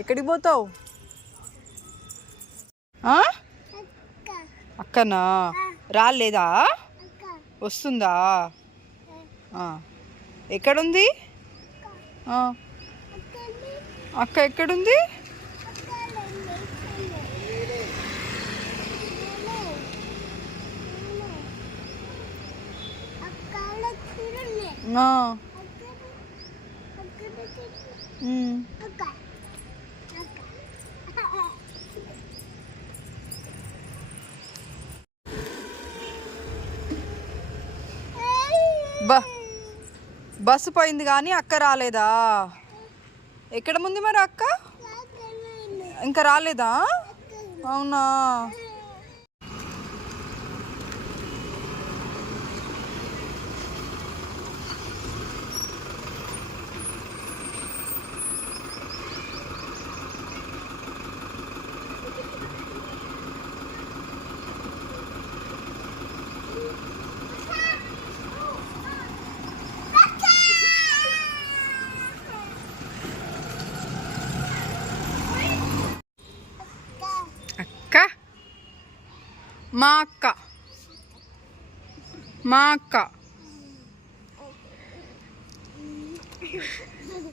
ఎక్కడికి పోతావు? అక్కనా రాలేదా? వస్తుందా? ఎక్కడుంది అక్క? ఎక్కడుంది? బస్సు పోయింది కానీ అక్క రాలేదా? ఎక్కడ ముందు మరి అక్క? ఇంకా రాలేదా? అవునా? మా అక్క